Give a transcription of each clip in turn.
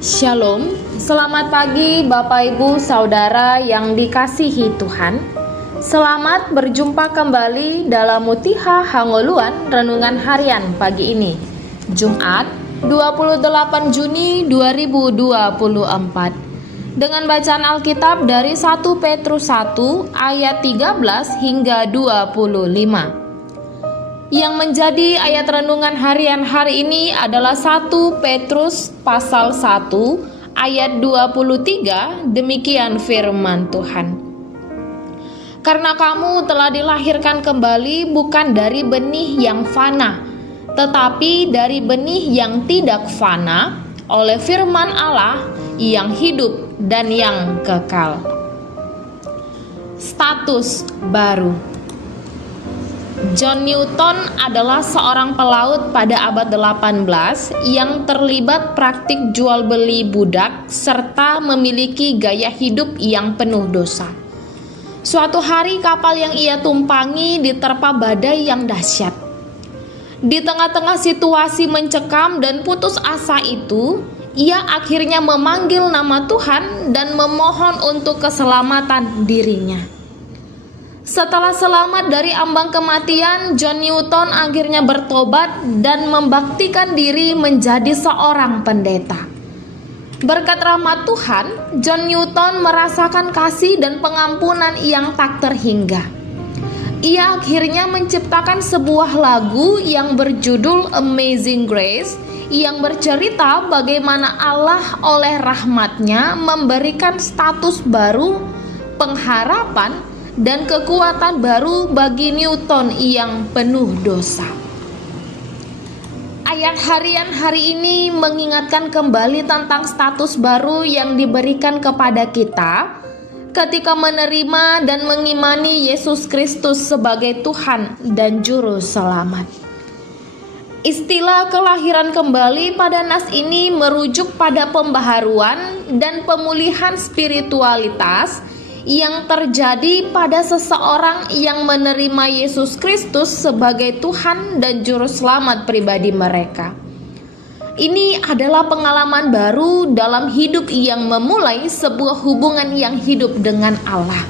Shalom, selamat pagi Bapak Ibu Saudara yang dikasihi Tuhan. Selamat berjumpa kembali dalam Mutiha Hangoluan Renungan Harian pagi ini, Jumat 28 Juni 2024. Dengan bacaan Alkitab dari 1 Petrus 1 ayat 13 hingga 25. Yang menjadi ayat renungan harian hari ini adalah 1 Petrus pasal 1 ayat 23, demikian firman Tuhan. Karena kamu telah dilahirkan kembali bukan dari benih yang fana, tetapi dari benih yang tidak fana oleh firman Allah yang hidup dan yang kekal. Status baru. John Newton adalah seorang pelaut pada abad 18 yang terlibat praktik jual beli budak serta memiliki gaya hidup yang penuh dosa. Suatu hari kapal yang ia tumpangi diterpa badai yang dahsyat. Di tengah-tengah situasi mencekam dan putus asa itu, ia akhirnya memanggil nama Tuhan dan memohon untuk keselamatan dirinya. Setelah selamat dari ambang kematian, John Newton akhirnya bertobat dan membaktikan diri menjadi seorang pendeta. Berkat rahmat Tuhan, John Newton merasakan kasih dan pengampunan yang tak terhingga. Ia akhirnya menciptakan sebuah lagu yang berjudul Amazing Grace, yang bercerita bagaimana Allah oleh rahmat-Nya memberikan status baru, pengharapan, dan kekuatan baru bagi Newton yang penuh dosa. Ayat harian hari ini mengingatkan kembali tentang status baru yang diberikan kepada kita ketika menerima dan mengimani Yesus Kristus sebagai Tuhan dan Juru Selamat. Istilah kelahiran kembali pada nas ini merujuk pada pembaharuan dan pemulihan spiritualitas yang terjadi pada seseorang yang menerima Yesus Kristus sebagai Tuhan dan Juru Selamat pribadi mereka. Ini adalah pengalaman baru dalam hidup yang memulai sebuah hubungan yang hidup dengan Allah.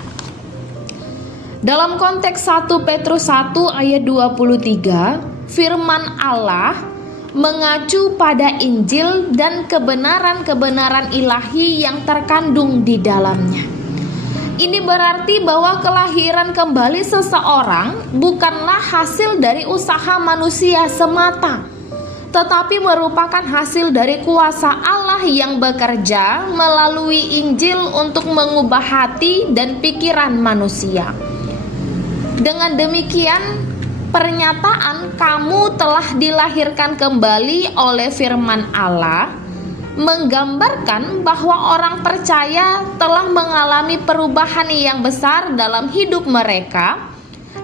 Dalam konteks 1 Petrus 1 ayat 23, firman Allah mengacu pada Injil dan kebenaran-kebenaran ilahi yang terkandung di dalamnya. Ini berarti bahwa kelahiran kembali seseorang bukanlah hasil dari usaha manusia semata, tetapi merupakan hasil dari kuasa Allah yang bekerja melalui Injil untuk mengubah hati dan pikiran manusia. Dengan demikian, pernyataan kamu telah dilahirkan kembali oleh firman Allah menggambarkan bahwa orang percaya telah mengalami perubahan yang besar dalam hidup mereka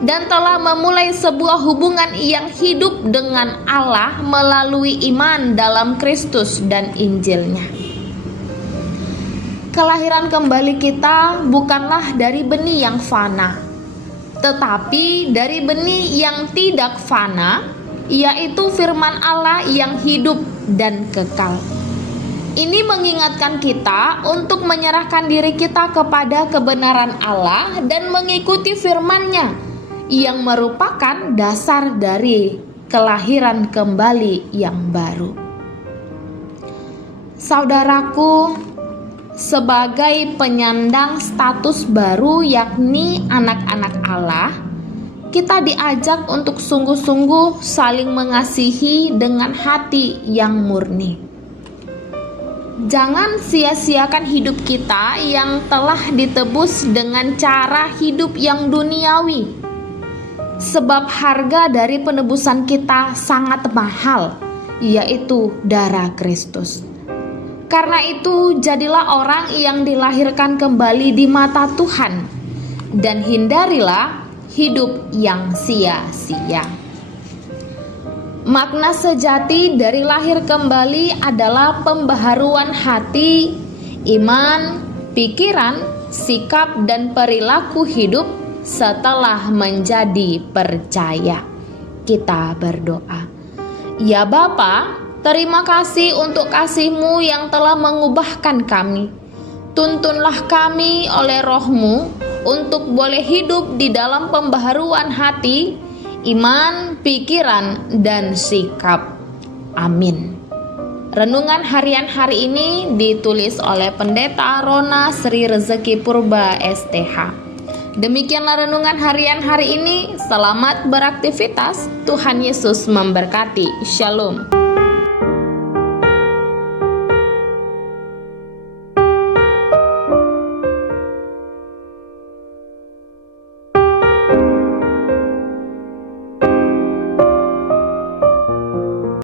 dan telah memulai sebuah hubungan yang hidup dengan Allah melalui iman dalam Kristus dan Injilnya. Kelahiran kembali kita bukanlah dari benih yang fana, tetapi dari benih yang tidak fana, yaitu firman Allah yang hidup dan kekal. Ini mengingatkan kita untuk menyerahkan diri kita kepada kebenaran Allah dan mengikuti firman-Nya yang merupakan dasar dari kelahiran kembali yang baru. Saudaraku, sebagai penyandang status baru yakni anak-anak Allah, kita diajak untuk sungguh-sungguh saling mengasihi dengan hati yang murni. Jangan sia-siakan hidup kita yang telah ditebus dengan cara hidup yang duniawi. Sebab harga dari penebusan kita sangat mahal, yaitu darah Kristus. Karena itu, jadilah orang yang dilahirkan kembali di mata Tuhan, dan hindarilah hidup yang sia-sia. Makna sejati dari lahir kembali adalah pembaharuan hati, iman, pikiran, sikap, dan perilaku hidup setelah menjadi percaya. Kita berdoa. Ya Bapa, Terima kasih untuk kasih-Mu yang telah mengubahkan kami. Tuntunlah kami oleh Roh-Mu untuk boleh hidup di dalam pembaharuan hati, iman, pikiran, dan sikap. Amin. Renungan harian hari ini ditulis oleh Pendeta Rona Sri Rezeki Purba STH. Demikianlah renungan harian hari ini. Selamat beraktivitas. Tuhan Yesus memberkati. Shalom.